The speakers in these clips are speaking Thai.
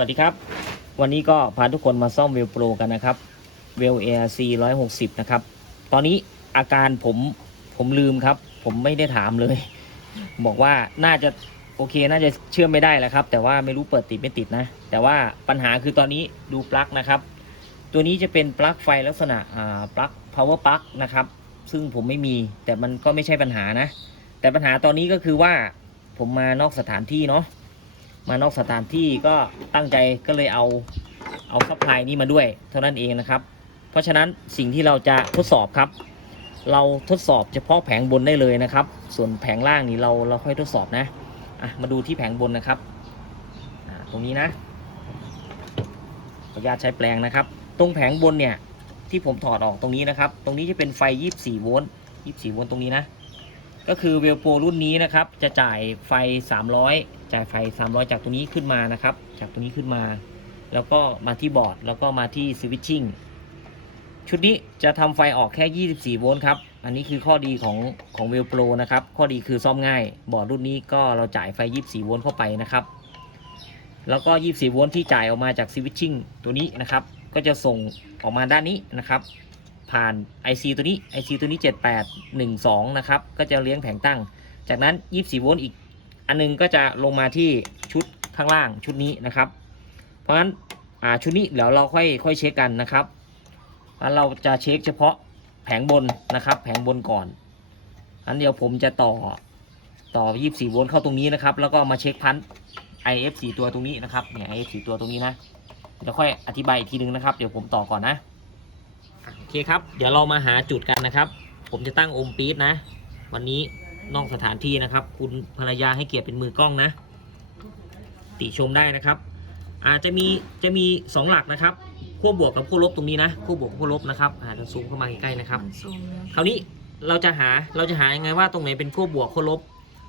วัสดีครับ วันนี้ก็พาทุกคนมาซ่อมเวลโปรกันนะครับเวล ARC 160นะครับ ตอนนี้อาการผมผมลืมครับ ผมไม่ได้ถามเลย บอกว่าน่าจะโอเคน่าจะเชื่อมไม่ได้แล้วครับ แต่ว่าไม่รู้เปิดติดไม่ติดนะ แต่ว่าปัญหาคือตอนนี้ดูปลั๊กนะครับ ตัวนี้จะเป็นปลั๊กไฟลักษณะอ่าปลั๊ก power plug นะครับ ซึ่งผมไม่มีแต่มันก็ไม่ใช่ปัญหานะ แต่ปัญหาตอนนี้ก็คือว่าผมมานอกสถานที่เนาะ มานอกสถานที่ก็ตั้งใจก็เลยเอาเอาซัพพลายนี้มาด้วย เท่านั้นเองนะครับ เพราะฉะนั้นสิ่งที่เราจะทดสอบครับ เราทดสอบเฉพาะแผงบนได้เลยนะครับ ส่วนแผงล่างนี่เราเราค่อยทดสอบนะอะมาดูที่แผงบนนะครับตรงนี้นะขออนุญาตใช้แปลงนะครับ ตรงแผงบนเนี่ยที่ผมถอดออกตรงนี้นะครับ ตรงนี้จะเป็นไฟ 24 โวลต์24 โวลต์ตรงนี้นะ ก็คือเวลโปรรุ่นนี้นะครับ จะจ่ายไฟ 300 จ่ายไฟ 300 จากตรงนี้ขึ้นมานะครับ จากตรงนี้ขึ้นมา แล้วก็มาที่บอร์ด แล้วก็มาที่สวิตชิ่งชุดนี้จะทำไฟออกแค่ 24 โวลต์ครับ อันนี้คือข้อดีของของเวลโปรนะครับ ข้อดีคือซ่อมง่าย บอร์ดรุ่นนี้ก็เราจ่ายไฟ 24 โวลต์เข้าไปนะครับ แล้วก็ 24 โวลต์ที่จ่ายออกมาจากสวิตชิ่งตัวนี้นะครับ ก็จะส่งออกมาด้านนี้นะครับ ผ่าน IC ตัวนี้ IC ตัวนี้ 7812 นะครับ ก็จะเลี้ยงแผงตั้ง จากนั้น 24 โวลต์อีก อันนึงก็จะลงมาที่ชุดข้างล่างชุดนี้นะครับ เพราะฉะนั้นอ่าชุดนี้เดี๋ยวเราค่อยค่อยเช็คกันนะครับงั้นเราจะเช็คเฉพาะแผงบนนะครับ แผงบนก่อน อันเดียวผมจะต่อต่อ 24 โวลต์เข้าตรงนี้นะครับ แล้วก็มาเช็คพัน IF 4ตัวตรงนี้นะครับ เนี่ย IF 4ตัวตรงนี้นะ เดี๋ยวค่อยอธิบายอีกทีนึงนะครับ เดี๋ยวผมต่อก่อนนะ โอเคครับ เดี๋ยวเรามาหาจุดกันนะครับ ผมจะตั้งโอมปี๊ดนะ วันนี้ นอกสถานที่นะครับ คุณภรรยาให้เกียรติเป็นมือกล้องนะ ติชมได้นะครับ อาจจะมีจะมีสองหลักนะครับขั้วบวกกับขั้วลบตรงนี้นะขั้วบวกขั้วลบนะครับอาจจะซูมเข้ามาใกล้ๆนะครับซูมแล้วคราวนี้เราจะหาเราจะหายังไงว่าตรงไหนเป็นขั้วบวกขั้วลบ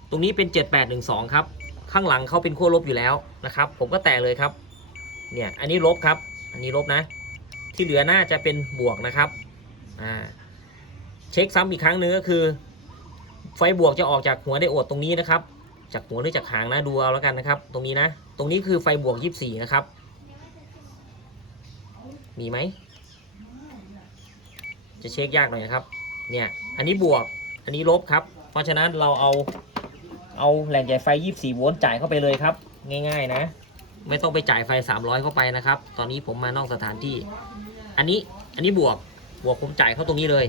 ตรงนี้เป็น 7812ครับข้างหลังเขาเป็นขั้วลบอยู่แล้วนะครับ ผมก็แตะเลยครับ เนี่ยอันนี้ลบครับ อันนี้ลบนะ ที่เหลือน่าจะเป็นบวกนะครับอ่าเช็คซ้ำอีกครั้งหนึ่งก็คือ ไฟบวกจะออกจากหัวไดโอดตรงนี้นะครับ จากหัวหรือจากหางนะดูเอาแล้วกันนะครับ ตรงนี้นะ ตรงนี้คือไฟบวก 24 นะครับ มีไหม จะเช็คยากหน่อยนะครับ เนี่ย อันนี้บวก อันนี้ลบครับ เพราะฉะนั้นเราเอา เอาแหล่งจ่ายไฟ 24 โวลต์จ่ายเข้าไปเลยครับ ง่าย ๆ นะ ไม่ต้องไปจ่ายไฟ 300 เข้าไปนะครับ ตอนนี้ผมมานอกสถานที่ อันนี้ อันนี้บวก บวกผมจ่ายเข้าตรงนี้เลย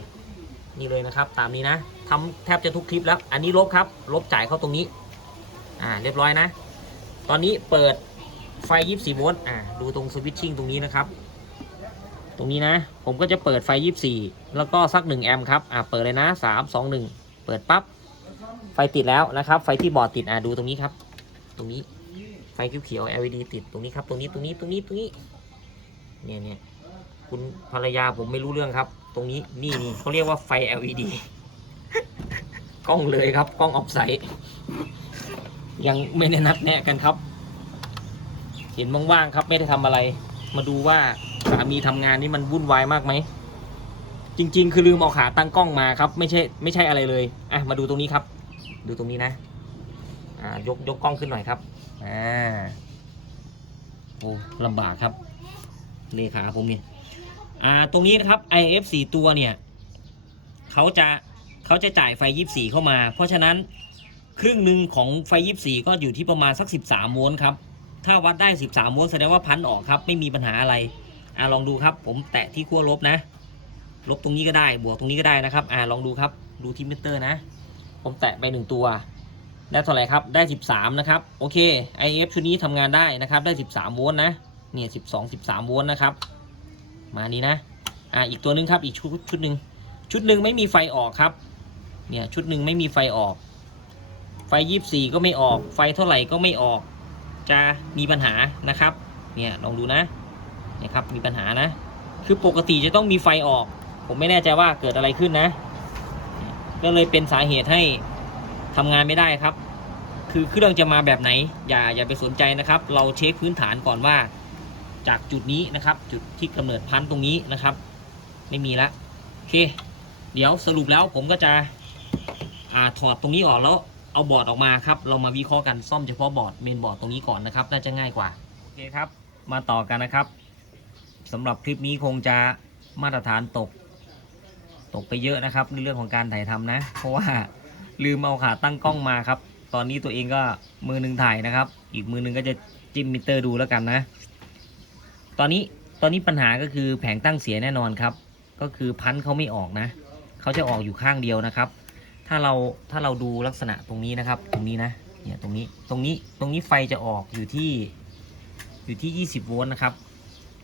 นี่เลยนะครับ ตามนี้นะ ทำแทบจะทุกคลิปแล้ว อันนี้ลบครับ ลบจ่ายเข้าตรงนี้ อ่า เรียบร้อยนะ ตอนนี้เปิดไฟ 24 โวลต์ อ่า ดูตรงสวิตชิ่งตรงนี้นะครับ ตรงนี้นะ ผมก็จะเปิดไฟ 24 แล้วก็สัก 1 แอมป์ครับ อ่า เปิดเลยนะ 3 2 1 เปิดปั๊บ ไฟติดแล้วนะครับ ไฟที่บอร์ดติด อ่าดูตรงนี้ครับ ตรงนี้ ไฟเขียวๆ LED ติด ตรงนี้ครับ ตรงนี้ ตรงนี้ ตรงนี้ ตรงนี้ เนี่ยเนี่ยคุณภรรยาผมไม่รู้เรื่องครับ ตรงนี้ นี่นี่เขาเรียกว่าไฟ LED ล้องเลยครับกล้องออฟไซด์ยังไม่ได้นัดแนะกันครับ เห็นว่างๆครับ ไม่ได้ทำอะไร มาดูว่าสามีทำงานนี่มันวุ่นวายมากไหมจริง ๆ คือลืมเอาขาตั้งกล้องมาครับ ไม่ใช่ไม่ใช่อะไรเลยอะมาดูตรงนี้ครับ ดูตรงนี้นะ อ่ายกยกกล้องขึ้นหน่อยครับอ่าโอ้ลำบากครับเลขาผมเนี่ยอ่าตรงนี้นะครับ IF 4ตัวเนี่ยเขาจะ เขาจะจ่ายไฟ 24 เข้ามา เพราะฉะนั้นครึ่งหนึ่งของไฟ 24 ก็อยู่ที่ประมาณสัก 13โวลต์ครับ ถ้าวัดได้ 13โวลต์แสดงว่าพันออกครับ ไม่มีปัญหาอะไรอ่าลองดูครับ ผมแตะที่ขั้วลบนะ ลบตรงนี้ก็ได้ บวกตรงนี้ก็ได้นะครับอ่าลองดูครับ ดูที่มิเตอร์นะ ผมแตะไปหนึ่งตัว ได้เท่าไหร่ครับ ได้ 13 นะครับ โอเค IF ชุดนี้ทำงานได้นะครับ ได้ 13โวลต์นะ เนี่ย 12 13โวลต์นะครับ มานี้นะ อ่า อีกตัวหนึงครับ อีกชุดชุดหนึ่งชุดหนึ่งไม่มีไฟออกครับ เนี่ยชุดหนึ่งไม่มีไฟออก ไฟ24ก็ไม่ออก ไฟเท่าไหร่ก็ไม่ออก จะมีปัญหานะครับเนี่ยลองดูนะเนี่ยครับมีปัญหานะ คือปกติจะต้องมีไฟออก ผมไม่แน่ใจว่าเกิดอะไรขึ้นนะ ก็เลยเป็นสาเหตุให้ทำงานไม่ได้ครับ คือเครื่องจะมาแบบไหน อย่าอย่าไปสนใจนะครับ เราเช็คพื้นฐานก่อนว่า จากจุดนี้นะครับ จุดที่กำเนิดพันธุ์ตรงนี้นะครับ ไม่มีละโอเค เดี๋ยวสรุปแล้วผมก็จะ อ่าถอดตรงนี้ออกแล้วเอาบอร์ดออกมาครับ เรามาวิเคราะห์กันซ่อมเฉพาะบอร์ดเมนบอร์ดตรงนี้ก่อนนะครับ น่าจะง่ายกว่า โอเคครับ มาต่อกันนะครับสำหรับคลิปนี้คงจะมาตรฐานตก ตกไปเยอะนะครับ ในเรื่องของการถ่ายทำนะ เพราะว่าลืมเอาขาตั้งกล้องมาครับ ตอนนี้ตัวเองก็มือหนึ่งถ่ายนะครับ อีกมือหนึ่งก็จะจิ้มมิเตอร์ดูแล้วกันนะ ตอนนี้ตอนนี้ปัญหาก็คือแผงตั้งเสียแน่นอนครับ ก็คือพันเขาไม่ออกนะ เขาจะออกอยู่ข้างเดียวนะครับ ถ้าเราถ้าเราดูลักษณะตรงนี้นะครับ ตรงนี้นะเนี่ยตรงนี้ตรงนี้ตรงนี้ไฟจะออกอยู่ที่อยู่ที่ 20 โวลต์นะครับ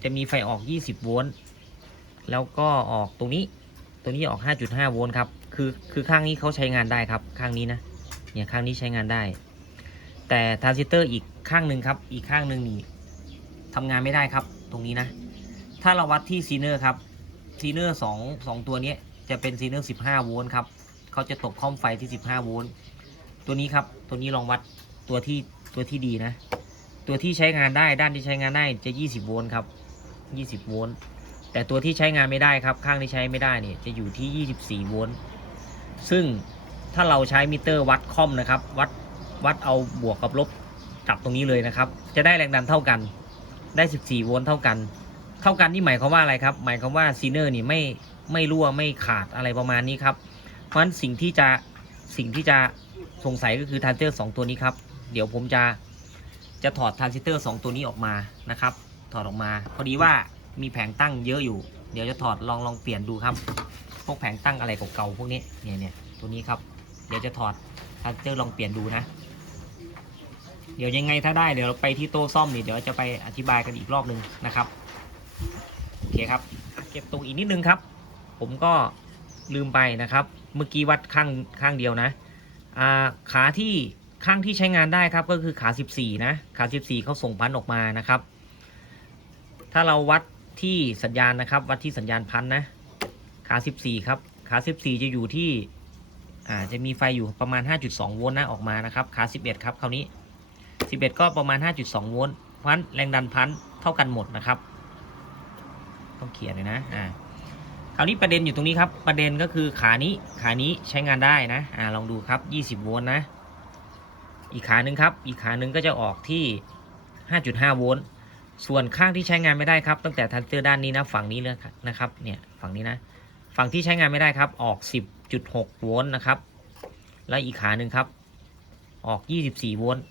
จะมีไฟออก 20 โวลต์แล้วก็ออกตรงนี้ตรงนี้ออก 5.5 โวลต์ครับคือคือข้างนี้เขาใช้งานได้ครับข้างนี้นะเนี่ยข้างนี้ใช้งานได้ แต่ทรานซิสเตอร์อีกข้างหนึ่งครับ อีกข้างหนึ่งนี่ทำงานไม่ได้ครับ ตรงนี้นะ ถ้าเราวัดที่ซีเนอร์ครับซีเนอร์สองสองตัวนี้จะเป็นซีเนอร์15 โวลต์ครับ เขาจะตกค่อมไฟที่ 15 โวลต์ ตัวนี้ครับ ตัวนี้ลองวัดตัวที่ตัวที่ดีนะ ตัวที่ใช้งานได้ด้านที่ใช้งานได้จะ 20 โวลต์ครับ 20 โวลต์ แต่ตัวที่ใช้งานไม่ได้ครับ ข้างที่ใช้ไม่ได้เนี่ยจะอยู่ที่ 24 โวลต์ ซึ่งถ้าเราใช้มิเตอร์วัดคอมนะครับ วัดวัดเอาบวกกับลบจับตรงนี้เลยนะครับ จะได้แรงดันเท่ากัน ได้ 14 โวลต์เท่ากัน เท่ากันนี่หมายความว่าอะไรครับ หมายความว่าซีเนอร์นี่ไม่ไม่รั่วไม่ขาดอะไรประมาณนี้ครับ เพราะฉะนั้นสิ่งที่จะสิ่งที่จะสงสัยก็คือทรานซิสเตอร์สองตัวนี้ครับ เดี๋ยวผมจะจะถอดทรานซิสเตอร์สองตัวนี้ออกมานะครับ ถอดออกมา พอดีว่ามีแผงตั้งเยอะอยู่ เดี๋ยวจะถอดลองลองเปลี่ยนดูครับ พวกแผงตั้งอะไรเก่าๆพวกนี้เนี่ยเนี่ยตัวนี้ครับ เดี๋ยวจะถอดทรานซิสเตอร์ลองเปลี่ยนดูนะ เดี๋ยวยังไงถ้าได้เดี๋ยวเราไปที่โต๊ะซ่อมนี่เดี๋ยวจะไปอธิบายกันอีกรอบหนึ่งนะครับ โอเคครับ เก็บตรงอีกนิดนึงครับ ผมก็ ลืมไปนะครับ เมื่อกี้วัดข้างข้างเดียวนะาขาที่ข้างที่ใช้งานได้ครับก็คือขา 14 นะ ขา 14เขาส่งพันออกมานะครับ ถ้าเราวัดที่สัญญาณนะครับ วัดที่สัญญาณพันนะ ขา 14 ครับ ขา 14 จะอยู่ที่อ่าจะมีไฟอยู่ประมาณ 5.2 โวลต์นะออกมานะครับ ขา 11 ครับคราวนี้ 11 ก็ประมาณ 5.2 โวลต์พันแรงดันพันเท่ากันหมดนะครับ ต้องเขียนเลยนะอ่า คราวนี้ประเด็นอยู่ตรงนี้ครับ ประเด็นก็คือขานี้ขานี้ใช้งานได้นะอ่าลองดูครับ 20 โวลต์นะ อีกขาหนึ่งครับ อีกขาหนึ่งก็จะออกที่ 5.5 โวลต์ส่วนข้างที่ใช้งานไม่ได้ครับตั้งแต่ทันเตอร์ด้านนี้นะฝั่งนี้เลยนะครับเนี่ยฝั่งนี้นะฝั่งที่ใช้งานไม่ได้ครับ ออก 10.6 โวลต์นะครับ แล้วอีกขาหนึ่งครับ ออก 24 โวลต์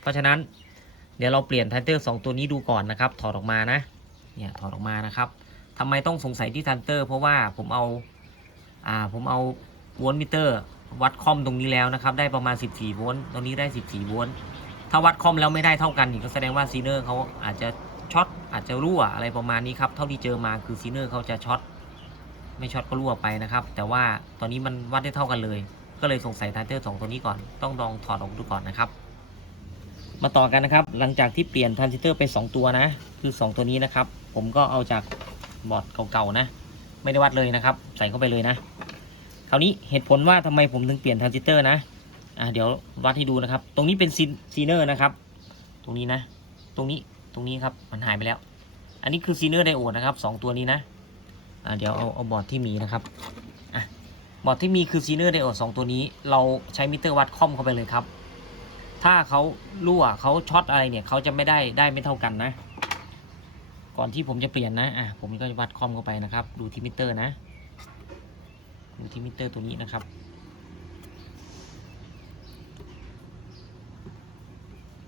เพราะฉะนั้นเดี๋ยวเราเปลี่ยนทันเตอร์2ตัวนี้ดูก่อนนะครับ ถอดออกมานะเนี่ยถอดออกมานะครับ ทำไมต้องสงสัยที่ทันเตอร์ เพราะว่าผมเอาอ่าผมเอาโวลต์มิเตอร์ วัดคอมตรงนี้แล้วนะครับได้ประมาณ 14โวลต์ตรงนี้ได้ 14โวลต์ถ้าวัดคอมแล้วไม่ได้เท่ากันอีกก็แสดงว่าซีเนอร์เขาอาจจะช็อตอาจจะรั่วอะไรประมาณนี้ครับเท่าที่เจอมาคือซีเนอร์เขาจะช็อตไม่ช็อตก็รั่วไปนะครับ แต่ว่าตอนนี้มันวัดได้เท่ากันเลย ก็เลยสงสัยทันเตอร์สองตัวนี้ก่อนต้องลองถอดออกดูก่อนนะครับมาต่อกันนะครับ หลังจากที่เปลี่ยนทรานซิสเตอร์ไป 2 ตัวนะ คือ 2 ตัวนี้นะครับ ผมก็เอาจาก บอร์ดเก่าๆนะ ไม่ได้วัดเลยนะครับ ใส่เข้าไปเลยนะ คราวนี้เหตุผลว่าทำไมผมถึงเปลี่ยนทรานซิสเตอร์นะอ่าเดี๋ยววัดให้ดูนะครับ ตรงนี้เป็นซีซีเนอร์นะครับ ตรงนี้นะ ตรงนี้ตรงนี้ครับมันหายไปแล้ว อันนี้คือซีเนอร์ไดโอดนะครับสองตัวนี้นะอ่าเดี๋ยวเอาเอาบอร์ดที่มีนะครับอะบอร์ดที่มีคือซีเนอร์ไดโอดสองตัวนี้ เราใช้มิเตอร์วัดคอมเข้าไปเลยครับถ้าเขารั่วเขาช็อตอะไรเนี่ยเขาจะไม่ได้ได้ไม่เท่ากันนะ ก่อนที่ผมจะเปลี่ยนนะอะผมก็จะวัดคอมเข้าไปนะครับ ดูที่มิเตอร์นะ ดูที่มิเตอร์ตัวนี้นะครับ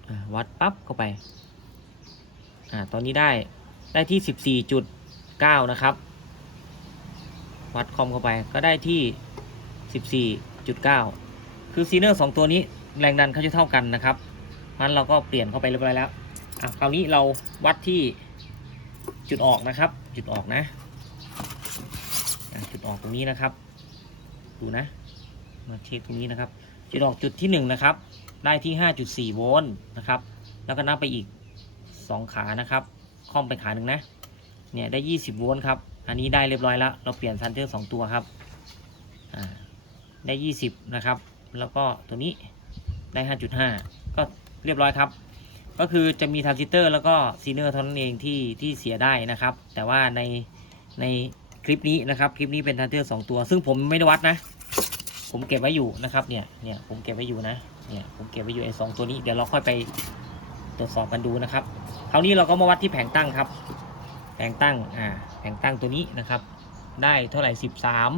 อะวัดปั๊บเข้าไปอ่าตอนนี้ได้ได้ที่14.9นะครับ วัดคอมเข้าไปก็ได้ที่14.9คือซีเนอร์สองตัวนี้แรงดันเขาจะเท่ากันนะครับมันเราก็เปลี่ยนเข้าไปเรียบร้อยแล้วอะคราวนี้เราวัดที่ จุดออกนะครับ จุดออกนะ จุดออกตรงนี้นะครับ ดูนะ มาเช็คตรงนี้นะครับ จุดออกจุดที่หนึ่งนะครับ ได้ที่ 5.4 โวลต์นะครับ แล้วก็นับไปอีก 2 ขานะครับคอมไปขาหนึ่งนะ เนี่ยได้ 20 โวลต์ครับ อันนี้ได้เรียบร้อยแล้ว เราเปลี่ยนซันเตอร์2ตัวครับ ได้ 20 นะครับ แล้วก็ตัวนี้ได้ 5.5 ก็เรียบร้อยครับ ก็คือจะมีทรานซิสเตอร์แล้วก็ซีเนอร์เท่านั้นเองที่ที่เสียได้นะครับ แต่ว่าในในคลิปนี้นะครับ คลิปนี้เป็นทรานซิสเตอร์2ตัว ซึ่งผมไม่ได้วัดนะ ผมเก็บไว้อยู่นะครับเนี่ยเนี่ยผมเก็บไว้อยู่นะเนี่ยผมเก็บไว้อยู่ไอ้สองตัวนี้เดี๋ยวเราค่อยไปตรวจสอบกันดูนะครับคราวนี้เราก็มาวัดที่แผงตั้งครับ แผงตั้งอ่าแผงตั้งตัวนี้นะครับ ได้เท่าไหร่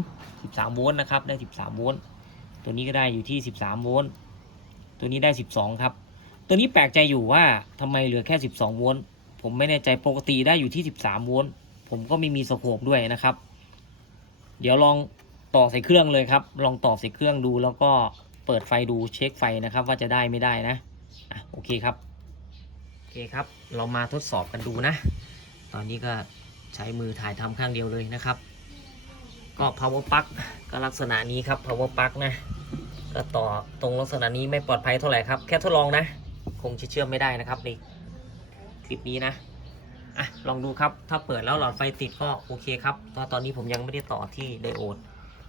13 13โวลต์นะครับได้ 13โวลต์ตัวนี้ก็ได้อยู่ที่ 13โวลต์ตัวนี้ได้ 12 ครับ ตัวนี้แปลกใจอยู่ว่าทำไมเหลือแค่ 12 โวลต์ ผมไม่แน่ใจปกติได้อยู่ที่ 13 โวลต์ ผมก็ไม่มีสโคปด้วยนะครับ เดี๋ยวลองต่อใส่เครื่องเลยครับ ลองต่อใส่เครื่องดูแล้วก็เปิดไฟดูเช็คไฟนะครับ ว่าจะได้ไม่ได้นะอะโอเคครับ โอเคครับ เรามาทดสอบกันดูนะ ตอนนี้ก็ใช้มือถ่ายทำข้างเดียวเลยนะครับ ก็ power plug ก็ลักษณะนี้ครับ power plug นะ ก็ต่อตรงลักษณะนี้ไม่ปลอดภัยเท่าไหร่ครับ แค่ทดลองนะ คงจะเชื่อมไม่ได้นะครับในี่คลิปนี้นะอะลองดูครับถ้าเปิดแล้วหลอดไฟติดก็โอเคครับเพราะตอนนี้ผมยังไม่ได้ต่อที่ไดโอด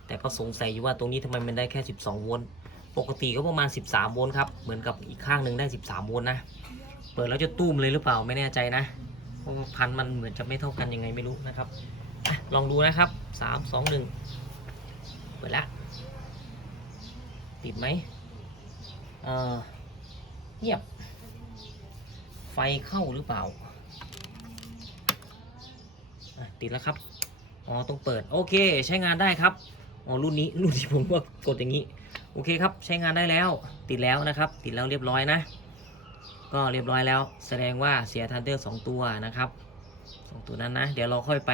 แต่ก็สงสัยอยู่ว่าตรงนี้ทำไมมันได้แค่ 12 โวลต์ปกติก็ประมาณ 13 โวลต์ครับเหมือนกับอีกข้างหนึ่งได้ 13 โวลต์นะเปิดแล้วจะตุ้มเลยหรือเปล่าไม่แน่ใจนะเพราะพันมันเหมือนจะไม่เท่ากันยังไงไม่รู้นะครับอลองดูนะครับสามสองหนึ่งเปิดละติดไหมเออเงียบ ฟเข้าหรือเปล่าติดแล้วครับ อ๋อ ต้องเปิด โอเค ใช้งานได้ครับ อ๋อ รุ่นนี้ รุ่นที่ผมว่ากดอย่างนี้ โอเคครับ ใช้งานได้แล้ว ติดแล้วนะครับ ติดแล้วเรียบร้อยนะ ก็เรียบร้อยแล้ว แสดงว่าเสียทันเดอร์สองตัวนะครับสองตัวนั้นนะ เดี๋ยวเราค่อยไป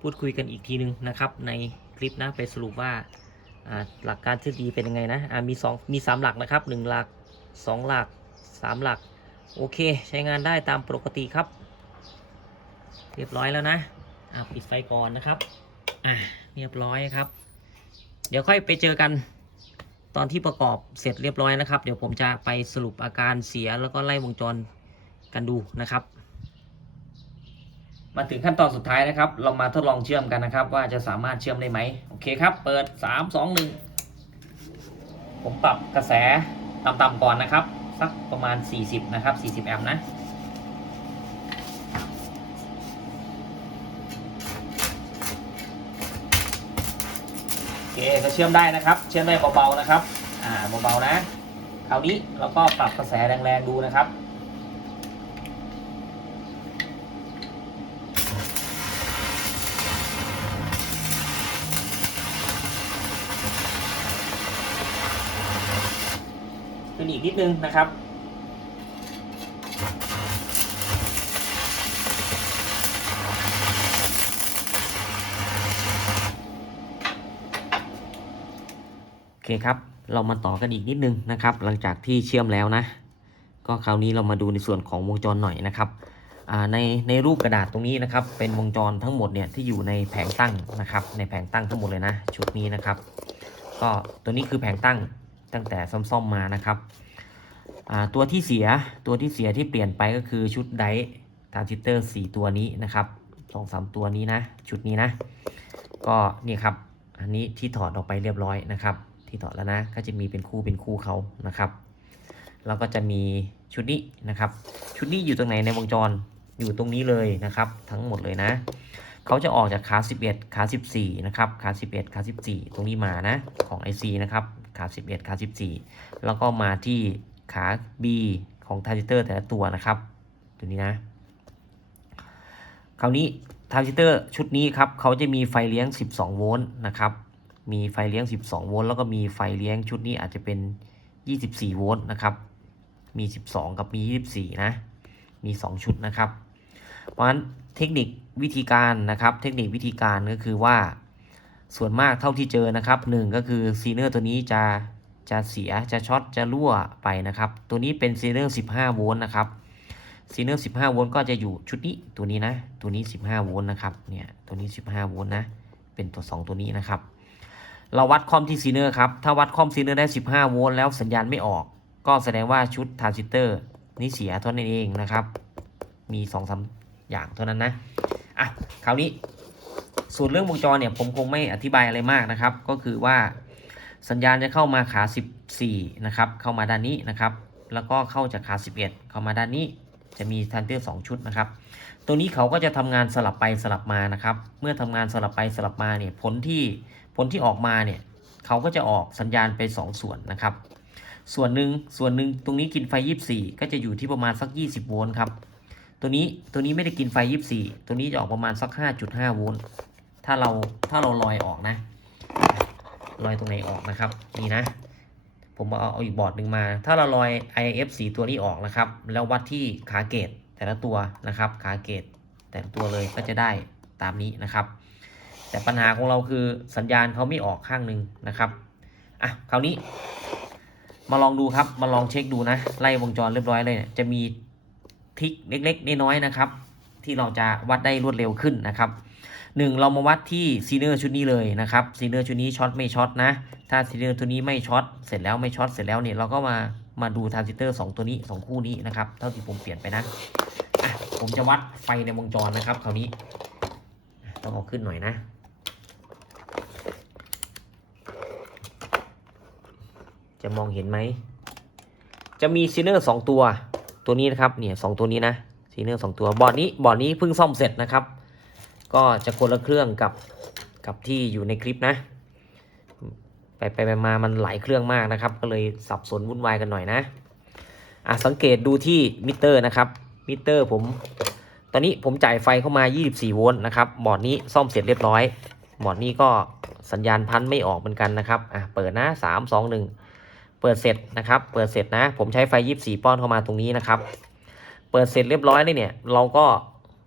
พูดคุยกันอีกทีนึงนะครับ ในคลิปนะ ไปสรุปว่าอ่าหลักการทฤษฎีเป็นยังไงนะอ่ามีสองมีสามหลักนะครับหนึ่งหลักสองหลักสามหลัก โอเคใช้งานได้ตามปกติครับ เรียบร้อยแล้วนะอ่าปิดไฟก่อนนะครับอ่าเรียบร้อยครับ เดี๋ยวค่อยไปเจอกันตอนที่ประกอบเสร็จเรียบร้อยนะครับ เดี๋ยวผมจะไปสรุปอาการเสียแล้วก็ไล่วงจรกันดูนะครับ มาถึงขั้นตอนสุดท้ายนะครับ เรามาทดลองเชื่อมกันนะครับ ว่าจะสามารถเชื่อมได้ไหมโอเคครับ เปิด 3 2 1 ผมปรับกระแสต่ำๆก่อนนะครับ สักประมาณ 40 นะครับ 40 แอมป์นะ โอเคก็เชื่อมได้นะครับ เชื่อมได้เบาๆนะครับ อ่าเบาๆนะ คราวนี้เราก็ปรับกระแสแรงๆดูนะครับ อีกนิดนึงนะครับโอเคครับ เรามาต่อกันอีกนิดนึงนะครับ หลังจากที่เชื่อมแล้วนะ ก็คราวนี้เรามาดูในส่วนของวงจรหน่อยนะครับในในรูปกระดาษตรงนี้นะครับ เป็นวงจรทั้งหมดเนี่ยที่อยู่ในแผงตั้งนะครับ ในแผงตั้งทั้งหมดเลยนะชุดนี้นะครับ ก็ตัวนี้คือแผงตั้ง ตั้งแต่ซ่อมๆมานะครับตัวที่เสียตัวที่เสียที่เปลี่ยนไปก็คือชุดไดทรานซิสเตอร์4ตัวนี้นะครับสองสามตัวนี้นะชุดนี้นะ ก็นี่ครับอันนี้ที่ถอดออกไปเรียบร้อยนะครับ ที่ถอดแล้วนะก็จะมีเป็นคู่เป็นคู่เขานะครับแล้วก็จะมีชุดนี้นะครับ ชุดนี้อยู่ตรงไหนในวงจรอยู่ตรงนี้เลยนะครับ ทั้งหมดเลยนะเขาจะออกจากขา11ขา14นะครับขา11ขา14 ตรงนี้มานะของ IC นะครับ ขา 11 ขา 14 แล้วก็มาที่ขา B ของทรานซิสเตอร์แต่ละตัวนะครับตัวนี้นะ คราวนี้ทรานซิสเตอร์ชุดนี้ครับเขาจะมีไฟเลี้ยง 12 โวลต์นะครับ มีไฟเลี้ยง 12 โวลต์แล้วก็มีไฟเลี้ยงชุดนี้อาจจะเป็น 24 โวลต์นะครับ มี 12 กับมี 24 นะ มี 2 ชุดนะครับ เพราะฉะนั้นเทคนิควิธีการนะครับ เทคนิควิธีการก็คือว่า ส่วนมากเท่าที่เจอนะครับหนึ่งก็คือซีเนอร์ตัวนี้จะจะเสียจะช็อตจะรั่วไปนะครับ ตัวนี้เป็นซีเนอร์15โวลต์นะครับซีเนอร์15โวลต์ก็จะอยู่ชุดนี้ตัวนี้นะ ตัวนี้ 15โวลต์นะครับเนี่ยตัวนี้ 15โวลต์นะ เป็นตัว 2 ตัวนี้นะครับ เราวัดคอมที่ซีเนอร์ครับถ้าวัดคอมซีเนอร์ได้ 15โวลต์แล้วสัญญาณไม่ออก ก็แสดงว่าชุดทรานซิสเตอร์นี่เสียเท่านั้นเองนะครับ มี2อสอย่างเท่านั้นนะอะคราวนี้ ส่วนเรื่องวงจรเนี่ยผมคงไม่อธิบายอะไรมากนะครับ ก็คือว่าสัญญาณจะเข้ามาขา 14 นะครับ เข้ามาด้านนี้นะครับ แล้วก็เข้าจากขา 11 เข้ามาด้านนี้ จะมีทันเตอร์2ชุดนะครับ ตัวนี้เขาก็จะทำงานสลับไปสลับมานะครับ เมื่อทำงานสลับไปสลับมาเนี่ยผลที่ผลที่ออกมาเนี่ยเขาก็จะออกสัญญาณไป 2 ส่วนนะครับ ส่วนหนึ่งส่วนหนึ่งตรงนี้กินไฟ 24 ก็จะอยู่ที่ประมาณสัก 20 โวลต์ครับ ตัวนี้ตัวนี้ไม่ได้กินไฟ 24 ตัวนี้จะออกประมาณสัก 5.5 โวลต์ ถ้าเราถ้าเราลอยออกนะ ลอยตรงไหนออกนะครับ นี่นะ ผมเอาเอาอีกบอร์ดหนึ่งมา ถ้าเราลอย IF 4ตัวนี้ออกนะครับ แล้ววัดที่ขาเกตแต่ละตัวนะครับ ขาเกตแต่ละตัวเลยก็จะได้ตามนี้นะครับ แต่ปัญหาของเราคือสัญญาณเขาไม่ออกข้างหนึ่งนะครับอะคราวนี้ มาลองดูครับ มาลองเช็คดูนะ ไล่วงจรเรียบร้อยเลยเนี่ยจะมี ทริกเล็กๆน้อยๆนะครับ ที่เราจะวัดได้รวดเร็วขึ้นนะครับหนึ่งเรามาวัดที่ซีเนอร์ชุดนี้เลยนะครับซีเนอร์ชุดนี้ช็อตไม่ช็อตนะถ้าซีเนอร์ตัวนี้ไม่ช็อตเสร็จแล้วไม่ช็อตเสร็จแล้วเนี่ยเราก็มามาดูทรานซิสเตอร์สองตัวนี้สองคู่นี้นะครับเท่าที่ผมเปลี่ยนไปนะะผมจะวัดไฟในวงจรนะครับคราวนี้ต้องเอาขึ้นหน่อยนะจะมองเห็นไหม จะมีซีเนอร์สองตัว ตัวนี้นะครับเนี่ยสองตัวนี้นะซีเนอร์สองตัวบอร์ดนี้บอร์ดนี้เพิ่งซ่อมเสร็จนะครับ ก็จะคนละเครื่องกับกับที่อยู่ในคลิปนะไปไปไปมามันหลายเครื่องมากนะครับ ก็เลยสับสนวุ่นวายกันหน่อยนะอะสังเกตดูที่มิเตอร์นะครับมิเตอร์ผม ตอนนี้ผมจ่ายไฟเข้ามา 24 โวลต์นะครับบอร์ดนี้ซ่อมเสร็จเรียบร้อยบอร์ดนี้ก็สัญญาณพันไม่ออกเหมือนกันนะครับอะเปิดนะ 3 2 1 เปิดเสร็จนะครับ เปิดเสร็จนะ ผมใช้ไฟ 24 ป้อนเข้ามาตรงนี้นะครับ เปิดเสร็จเรียบร้อยเลยเนี่ย เราก็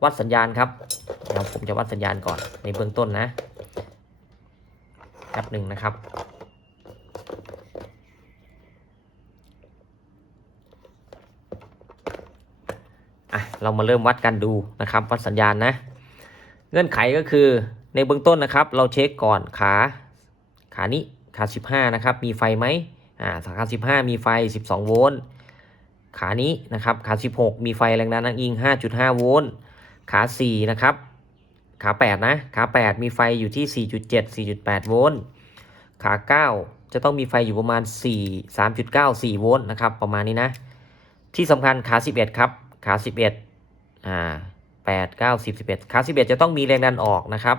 วัดสัญญาณครับเดี๋ยวผมจะวัดสัญญาณก่อนในเบื้องต้นนะแป๊บหนึ่งนะครับอะเรามาเริ่มวัดกันดูนะครับ วัดสัญญาณนะ เงื่อนไขก็คือในเบื้องต้นนะครับ เราเช็คก่อนขา ขานี้ขา 15 นะครับ มีไฟไหม อ่าขา15มีไฟ12โวลต์ขานี้นะครับขา16มีไฟแรงดันอ้างอิง5.5โวลต์ขา4นะครับขา8นะขา8มีไฟอยู่ที่4.7 4.8โวลต์ขา9จะต้องมีไฟอยู่ประมาณ 4 3.94 โวลต์นะครับ ประมาณนี้นะ ที่สำคัญขา 11 ครับ ขา 11 อ่า 8 9 10 11 ขา 11 จะต้องมีแรงดันออกนะครับ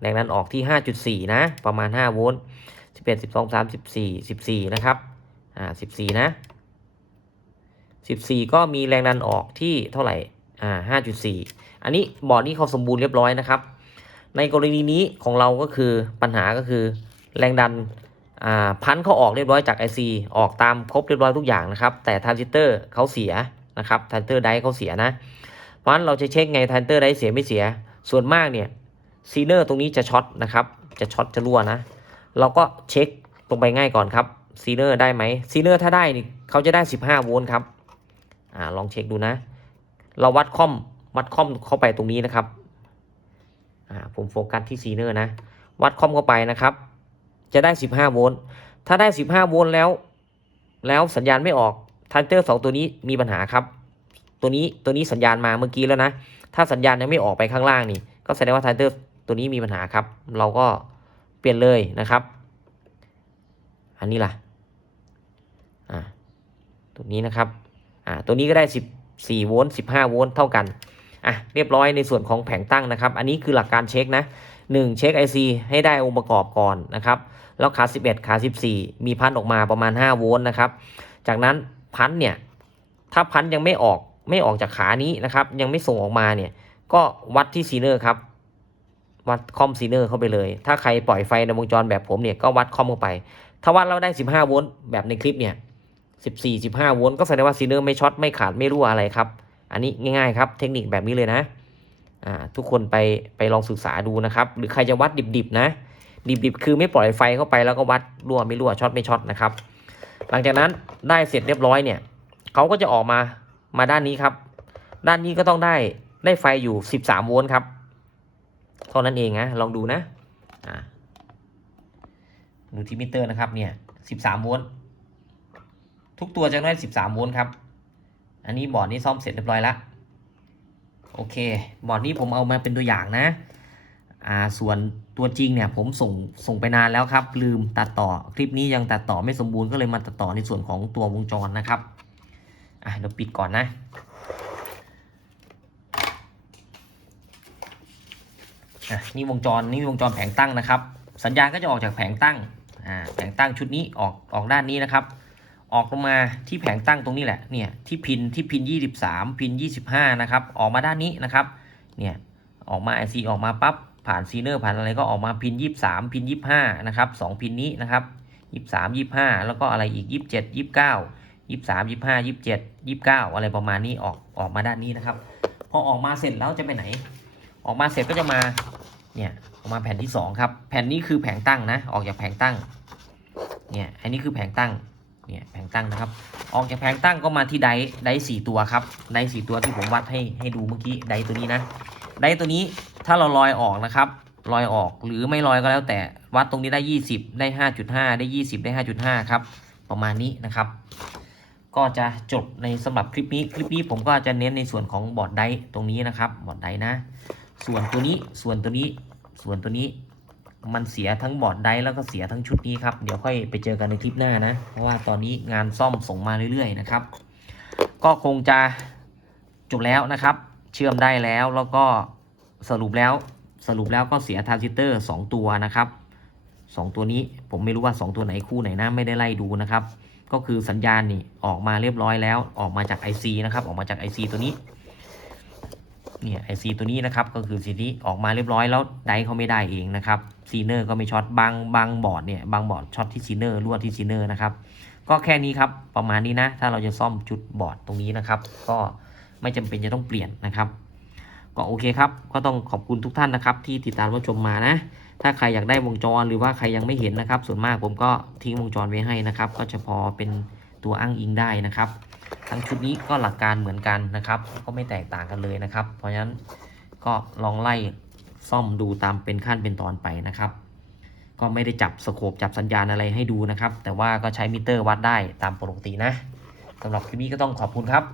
แรงดันออกที่ 5.4 นะ ประมาณ 5 โวลต์ 11 12 13 14 14นะครับ อ่า14นะ14ก็มีแรงดันออกที่เท่าไหร่ อ่า5.4อันนี้บอร์ดนี้เขาสมบูรณ์เรียบร้อยนะครับ ในกรณีนี้ของเราก็คือปัญหาก็คือแรงดันอ่าพันเขาออกเรียบร้อยจาก IC ออกตามครบเรียบร้อยทุกอย่างนะครับ แต่ทรานซิสเตอร์เขาเสียนะครับทรานซิสเตอร์ไดเขาเสียนะ เพราะฉะนั้นเราจะเช็คไงทรานซิสเตอร์ไดเสียไม่เสีย ส่วนมากเนี่ยซีเนอร์ตรงนี้จะช็อตนะครับ จะช็อตจะรั่วนะ เราก็เช็คตรงไปง่ายก่อนครับซีเนอร์ได้ไหมซีเนอร์ถ้าได้นี่เขาจะได้ 15 โวลต์ครับอ่าลองเช็คดูนะ เราวัดคอมวัดคอมเข้าไปตรงนี้นะครับอ่าผมโฟกัสที่ซีเนอร์นะ วัดคอมเข้าไปนะครับ จะได้ 15 โวลต์ถ้าได้ 15 โวลต์แล้ว แล้วสัญญาณไม่ออกทรานเตอร์สองตัวนี้มีปัญหาครับ ตัวนี้ตัวนี้สัญญาณมาเมื่อกี้แล้วนะ ถ้าสัญญาณยังไม่ออกไปข้างล่างนี่ ก็แสดงว่าทรานเตอร์ตัวนี้มีปัญหาครับ เราก็ เปลี่ยนเลยนะครับ อันนี้ล่ะอ่าตัวนี้นะครับอ่าตัวนี้ก็ได้ 14 โวลต์15 โวลต์เท่ากันอะเรียบร้อยในส่วนของแผงตั้งนะครับ อันนี้คือหลักการเช็คนะ 1 เช็ค IC ให้ได้องค์ประกอบก่อนนะครับ แล้วขา 11 ขา 14 มีพันออกมาประมาณ 5 โวลต์นะครับ จากนั้นพันเนี่ยถ้าพันยังไม่ออกไม่ออกจากขานี้นะครับ ยังไม่ส่งออกมาเนี่ย ก็วัดที่ซีเนอร์ครับ วัดคอมซีเนอร์เข้าไปเลย ถ้าใครปล่อยไฟในวงจรแบบผมเนี่ยก็วัดคอมเข้าไป ถ้าวัดแล้วได้ 15 โวลต์แบบในคลิปเนี่ย14 15 โวลต์ก็แสดงว่าซีเนอร์ไม่ช็อตไม่ขาดไม่รั่วอะไรครับ อันนี้ง่ายๆครับเทคนิคแบบนี้เลยนะอ่าทุกคนไปไปลองศึกษาดูนะครับ หรือใครจะวัดดิบๆนะ ดิบๆ คือไม่ปล่อยไฟเข้าไปแล้วก็วัดรั่วไม่รั่วช็อตไม่ช็อตนะครับ หลังจากนั้นได้เสร็จเรียบร้อยเนี่ยเขาก็จะออกมามาด้านนี้ครับ ด้านนี้ก็ต้องได้ได้ไฟอยู่ 13 โวลต์ครับ เท่านั้นเองนะลองดูนะดูที่มิเตอร์นะครับเนี่ย13โวลต์ทุกตัวจะได้13โวลต์ครับ อันนี้บอร์ดนี้ซ่อมเสร็จเรียบร้อยแล้วโอเค บอร์ดนี้ผมเอามาเป็นตัวอย่างนะอ่าส่วนตัวจริงเนี่ยผมส่งส่งไปนานแล้วครับ ลืมตัดต่อคลิปนี้ยังตัดต่อไม่สมบูรณ์ก็เลยมาตัดต่อในส่วนของตัววงจรนะครับอะเดี๋ยวปิดก่อนนะ อะ นี่วงจรนี่วงจรแผงตั้งนะครับ สัญญาณก็จะออกจากแผงตั้งแผงตั้งชุดนี้ออกออกด้านนี้นะครับ ออกลงมาที่แผงตั้งตรงนี้แหละเนี่ยที่พินที่พิน 23 พิน 25 นะครับออกมาด้านนี้นะครับเนี่ยออกมา IC ออกมาปั๊บผ่านซีเนอร์ผ่านอะไรก็ออกมาพิน 23 พิน 25 นะครับ2พินนี้นะครับ23 25 แล้วก็อะไรอีก 27 29 23 25 27 29 อะไรประมาณนี้ออกออกมาด้านนี้นะครับ พอออกมาเสร็จแล้วจะไปไหน ออกมาเสร็จก็จะมาเนี่ยออกมาแผ่นที่2ครับแผ่นนี้คือแผงตั้งนะ ออกจากแผงตั้งเนี่ยอันนี้คือแผงตั้งเนี่ยแผงตั้งนะครับ ออกจากแผงตั้งก็มาที่ไดไดสี่ตัวครับไดสี่ตัวที่ผมวัดให้ให้ดูเมื่อกี้ไดตัวนี้นะไดตัวนี้ถ้าเราลอยออกนะครับลอยออกหรือไม่ลอยก็แล้วแต่วัดตรงนี้ได้ 20 ได้ 5.5 ได้ 20 ได้ 5.5 ครับ ประมาณนี้นะครับ ก็จะจบในสำหรับคลิปนี้ คลิปนี้ผมก็จะเน้นในส่วนของบอร์ดไดตรงนี้นะครับ บอร์ดไดนะ ส่วนตัวนี้ส่วนตัวนี้ส่วนตัวนี้มันเสียทั้งบอร์ดไดแล้วก็เสียทั้งชุดนี้ครับ เดี๋ยวค่อยไปเจอกันในคลิปหน้านะ เพราะว่าตอนนี้งานซ่อมส่งมาเรื่อยๆนะครับ ก็คงจะจบแล้วนะครับ เชื่อมได้แล้วแล้วก็สรุปแล้วสรุปแล้วก็เสียทรานซิสเตอร์2ตัวนะครับ 2 ตัวนี้ผมไม่รู้ว่า 2 ตัวไหนคู่ไหนนะไม่ได้ไล่ดูนะครับ ก็คือสัญญาณนี่ออกมาเรียบร้อยแล้วออกมาจาก IC นะครับออกมาจาก IC ตัวนี้ เนี่ยไอซีตัวนี้นะครับก็คือสีนี้ออกมาเรียบร้อยแล้วไดเขาไม่ได้เองนะครับซีเนอร์ก็ไม่ช็อตบางบางบอร์ดเนี่ยบางบอร์ดช็อตที่ซีเนอร์รั่วที่ซีเนอร์นะครับก็แค่นี้ครับประมาณนี้นะ ถ้าเราจะซ่อมจุดบอร์ดตรงนี้นะครับ ก็ไม่จำเป็นจะต้องเปลี่ยนนะครับ ก็โอเคครับ ก็ต้องขอบคุณทุกท่านนะครับ ที่ติดตามรับชมมานะ ถ้าใครอยากได้วงจรหรือว่าใครยังไม่เห็นนะครับ ส่วนมากผมก็ทิ้งวงจรไว้ให้นะครับ ก็จะพอเป็นตัวอ้างอิงได้นะครับ ทั้งชุดนี้ก็หลักการเหมือนกันนะครับ ก็ไม่แตกต่างกันเลยนะครับ เพราะฉะนั้นก็ลองไล่ซ่อมดูตามเป็นขั้นเป็นตอนไปนะครับ ก็ไม่ได้จับสโคปจับสัญญาณอะไรให้ดูนะครับ แต่ว่าก็ใช้มิเตอร์วัดได้ตามปกตินะสำหรับคลิปนี้ก็ต้องขอบคุณครับ